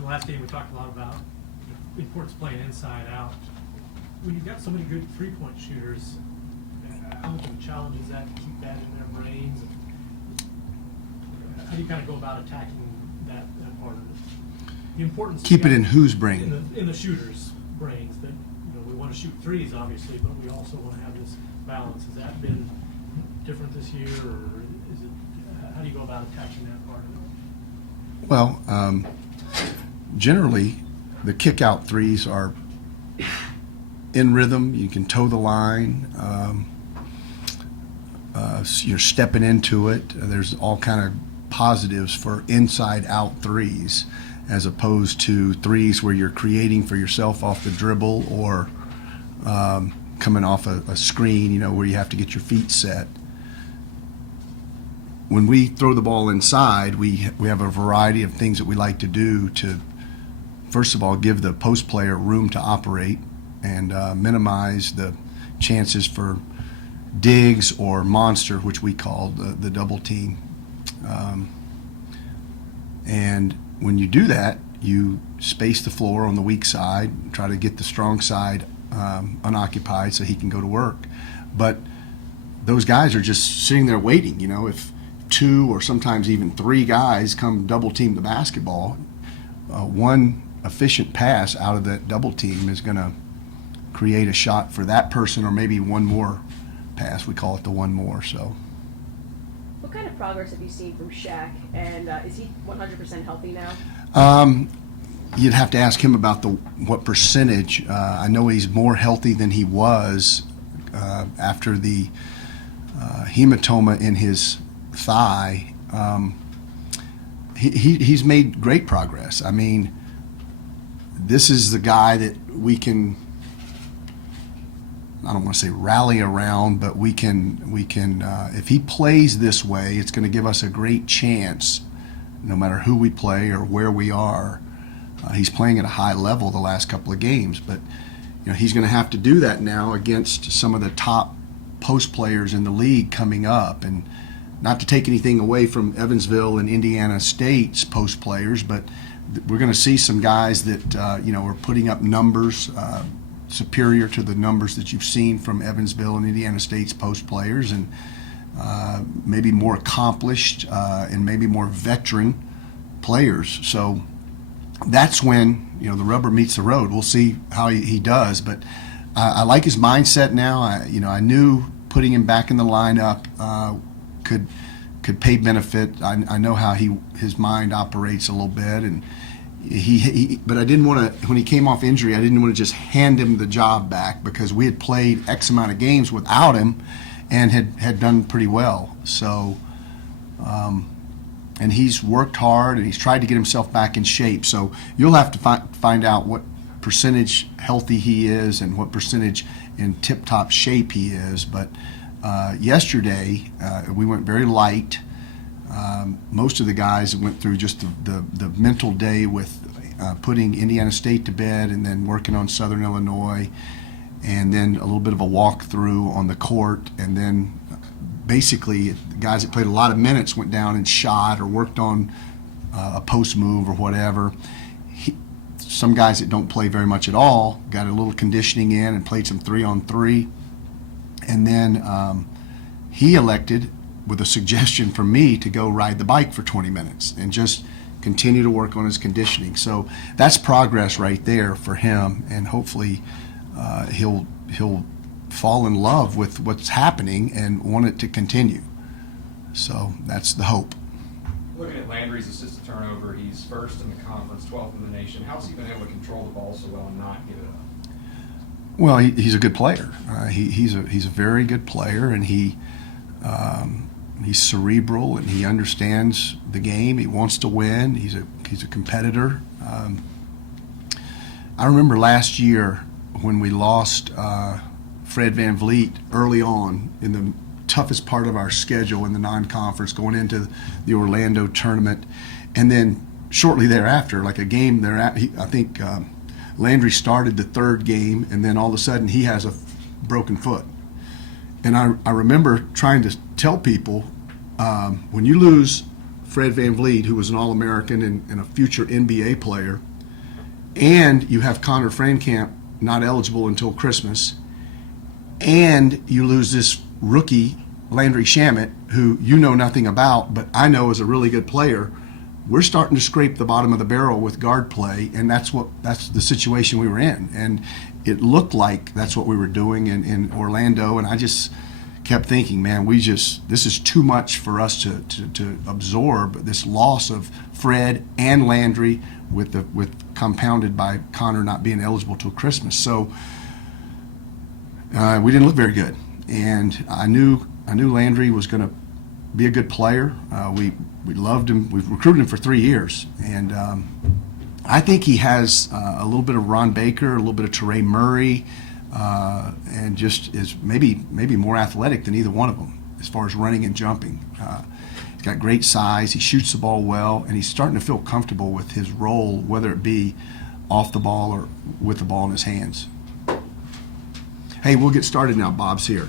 after the last game, we talked a lot about the importance of playing inside out. When you've got so many good three-point shooters, how much of a challenge is that to keep that in their brains? How do you kind of go about attacking that part of it? The importance. Keep it in whose brain? In the shooters' brains. That we want to shoot threes, obviously, but we also want to have this balance. Has that been different this year, or is it? How do you go about attacking that part of it? Well, generally, the kick-out threes are in rhythm. You can toe the line. You're stepping into it. There's all kind of positives for inside-out threes, as opposed to threes where you're creating for yourself off the dribble or coming off a screen, where you have to get your feet set. When we throw the ball inside, we have a variety of things that we like to do to, first of all, give the post player room to operate and minimize the chances for digs or monster, which we call the double team. And when you do that, you space the floor on the weak side, try to get the strong side unoccupied so he can go to work. But those guys are just sitting there waiting. If two or sometimes even three guys come double team the basketball, one efficient pass out of that double team is going to create a shot for that person, or maybe one more pass. We call it the one more. So, what kind of progress have you seen from Shaq, and is he 100% healthy now? You'd have to ask him about what percentage. I know he's more healthy than he was after the hematoma in his thigh. He's made great progress. I mean, this is the guy that we can, I don't want to say rally around, but we can if he plays this way, it's going to give us a great chance, no matter who we play or where we are. He's playing at a high level the last couple of games, but he's going to have to do that now against some of the top post players in the league coming up. And not to take anything away from Evansville and Indiana State's post players, but we're going to see some guys that are putting up numbers superior to the numbers that you've seen from Evansville and Indiana State's post players, and maybe more accomplished and maybe more veteran players. So that's when the rubber meets the road. We'll see how he does, but I like his mindset now. I knew putting him back in the lineup could pay benefit. I know how his mind operates a little bit, and but I didn't want to, when he came off injury, I didn't want to just hand him the job back, because we had played X amount of games without him and had done pretty well. So, and he's worked hard and he's tried to get himself back in shape. So you'll have to find out what percentage healthy he is and what percentage in tip-top shape he is. But yesterday we went very light. Most of the guys went through just the mental day with putting Indiana State to bed and then working on Southern Illinois, and then a little bit of a walkthrough on the court, and then basically the guys that played a lot of minutes went down and shot or worked on a post move or whatever. Some guys that don't play very much at all got a little conditioning in and played some 3-on-3, and then he elected, with a suggestion from me, to go ride the bike for 20 minutes and just continue to work on his conditioning. So that's progress right there for him, and hopefully he'll fall in love with what's happening and want it to continue. So that's the hope. Looking at Landry's assist to turnover, he's first in the conference, 12th in the nation. How's he been able to control the ball so well and not give it up? Well, he's a good player. He's a very good player, and he's cerebral, and he understands the game. He wants to win. He's a competitor. I remember last year when we lost Fred Van Vliet early on in the toughest part of our schedule in the non-conference, going into the Orlando tournament, and then shortly thereafter, like a game there, I think Landry started the third game, and then all of a sudden he has a broken foot. And I remember trying to tell people, when you lose Fred VanVleet, who was an All-American and a future NBA player, and you have Connor Frankamp not eligible until Christmas, and you lose this rookie, Landry Shamet, who you know nothing about, but I know is a really good player. We're starting to scrape the bottom of the barrel with guard play, and that's the situation we were in. And it looked like that's what we were doing in Orlando, and I just kept thinking, man, this is too much for us to absorb, this loss of Fred and Landry with compounded by Connor not being eligible till Christmas. So we didn't look very good, and I knew Landry was going to be a good player. We loved him. We've recruited him for 3 years, and I think he has a little bit of Ron Baker, a little bit of Teray Murray, and just is maybe more athletic than either one of them as far as running and jumping. He's got great size. He shoots the ball well, and he's starting to feel comfortable with his role, whether it be off the ball or with the ball in his hands. Hey, we'll get started now. Bob's here.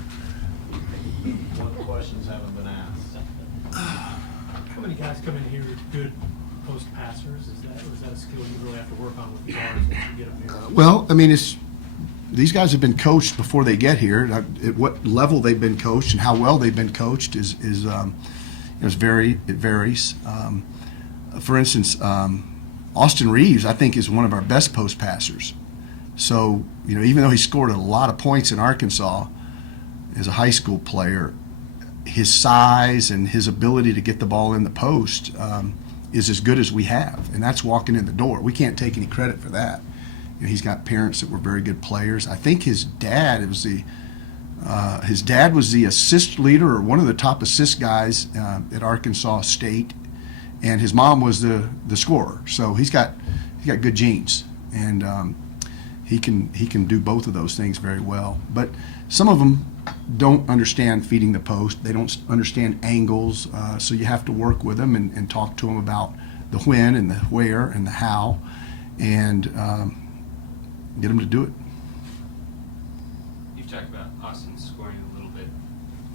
What questions haven't been asked? How many guys come in here good post passers? Is that a skill you really have to work on with the guards once you get them here? Well, I mean, these guys have been coached before they get here. At what level they've been coached and how well they've been coached it varies. For instance, Austin Reeves, I think, is one of our best post passers. So, even though he scored a lot of points in Arkansas as a high school player, his size and his ability to get the ball in the post is as good as we have, and that's walking in the door. We can't take any credit for that. He's got parents that were very good players. I think his dad was the assist leader or one of the top assist guys at Arkansas State, and his mom was the scorer. So he's got good genes, and he can do both of those things very well. But some of them don't understand feeding the post. They don't understand angles. So you have to work with them and talk to them about the when and the where and the how, and get them to do it. You've talked about Austin scoring a little bit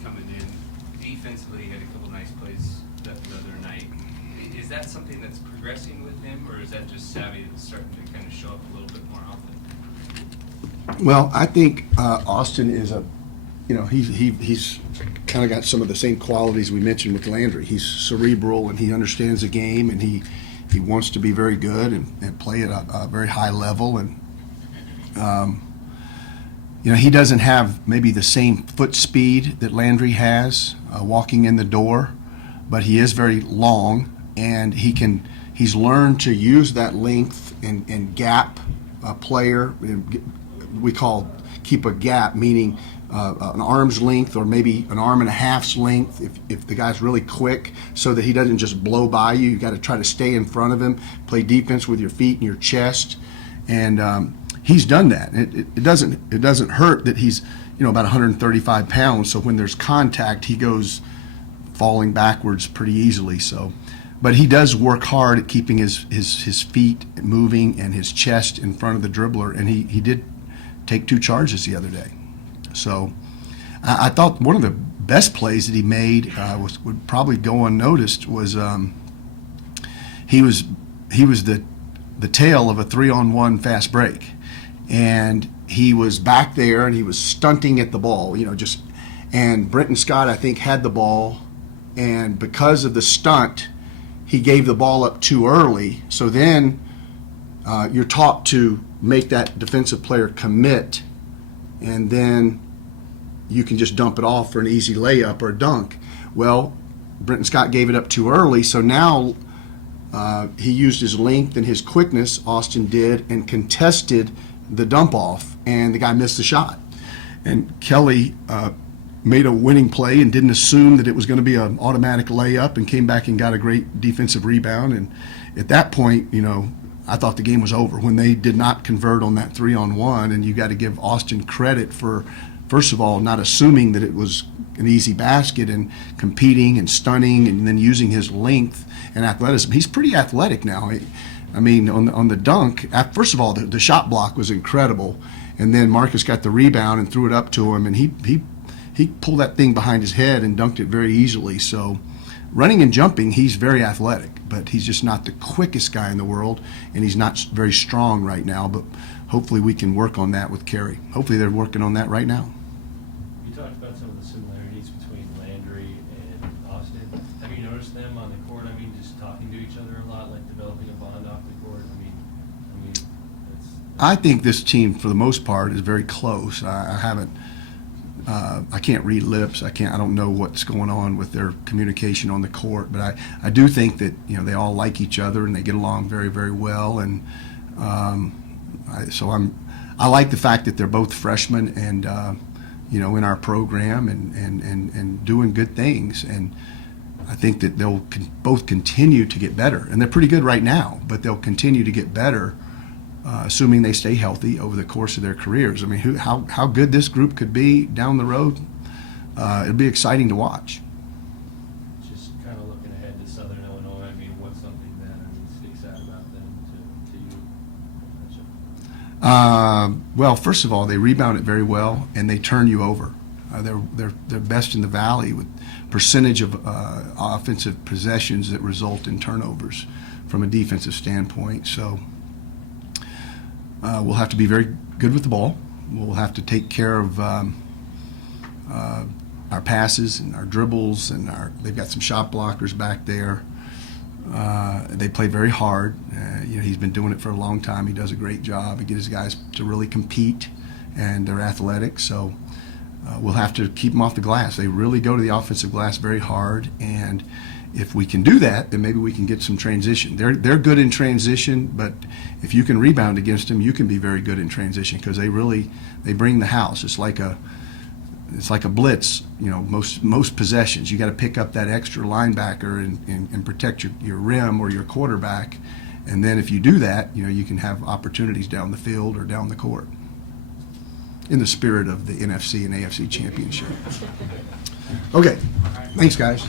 coming in. Defensively, he had a couple nice plays the other night. Is that something that's progressing with him, or is that just savvy that's starting to kind of show up a little bit more often? Well, I think Austin is he's kind of got some of the same qualities we mentioned with Landry. He's cerebral, and he understands the game, and he wants to be very good and play at a very high level. And he doesn't have maybe the same foot speed that Landry has walking in the door, but he is very long, and he's learned to use that length and gap player. We keep a gap, meaning an arm's length or maybe an arm and a half's length if the guy's really quick, so that he doesn't just blow by you. You got to try to stay in front of him, play defense with your feet and your chest, and he's done that. It doesn't hurt that he's about 135 pounds. So when there's contact, he goes falling backwards pretty easily. So, but he does work hard at keeping his feet moving and his chest in front of the dribbler. And he did take 2 charges the other day. So I thought one of the best plays that he made would probably go unnoticed was he was the tail of a 3-on-1 fast break. And he was back there and he was stunting at the ball, and Brenton Scott, I think, had the ball, and because of the stunt, he gave the ball up too early. So then you're taught to make that defensive player commit, and then you can just dump it off for an easy layup or a dunk. Well, Brenton Scott gave it up too early, so now he used his length and his quickness, Austin did, and contested the dump off, and the guy missed the shot. And Kelly made a winning play and didn't assume that it was going to be an automatic layup, and came back and got a great defensive rebound. And at that point, I thought the game was over when they did not convert on that 3-on-1. And you got to give Austin credit for, first of all, not assuming that it was an easy basket and competing and stunning and then using his length and athleticism. He's pretty athletic now. I mean, on the dunk, first of all, the shot block was incredible, and then Marcus got the rebound and threw it up to him, and he pulled that thing behind his head and dunked it very easily. So running and jumping, he's very athletic, but he's just not the quickest guy in the world, and he's not very strong right now. But hopefully we can work on that with Kerry. Hopefully they're working on that right now. You talked about some of the similarities between Landry and Austin. Have you noticed them on the court? I mean, just talking to each other a lot, like developing a bond off the court. I mean, I think this team, for the most part, is very close. I haven't. I can't read lips. I don't know what's going on with their communication on the court, but I do think that they all like each other and they get along very, very well. And I like the fact that they're both freshmen and in our program and doing good things. And I think that they'll both continue to get better. And they're pretty good right now, but they'll continue to get better. Assuming they stay healthy over the course of their careers. I mean, how good this group could be down the road, it'll be exciting to watch. just kind of looking ahead to Southern Illinois. I mean, what's something that sticks out about them to you? Well, first of all, they rebound it very well, and they turn you over. They're best in the Valley with percentage of offensive possessions that result in turnovers from a defensive standpoint. So. We'll have to be very good with the ball. We'll have to take care of our passes and our dribbles, and they've got some shot blockers back there. They play very hard. He's been doing it for a long time. He does a great job. He gets his guys to really compete, and they're athletic. So we'll have to keep them off the glass. They really go to the offensive glass very hard, and if we can do that, then maybe we can get some transition. They're good in transition, but if you can rebound against them, you can be very good in transition because they bring the house. It's like a blitz. Most possessions, you got to pick up that extra linebacker and protect your rim or your quarterback, and then if you do that, you can have opportunities down the field or down the court. In the spirit of the NFC and AFC championship. Okay, thanks guys.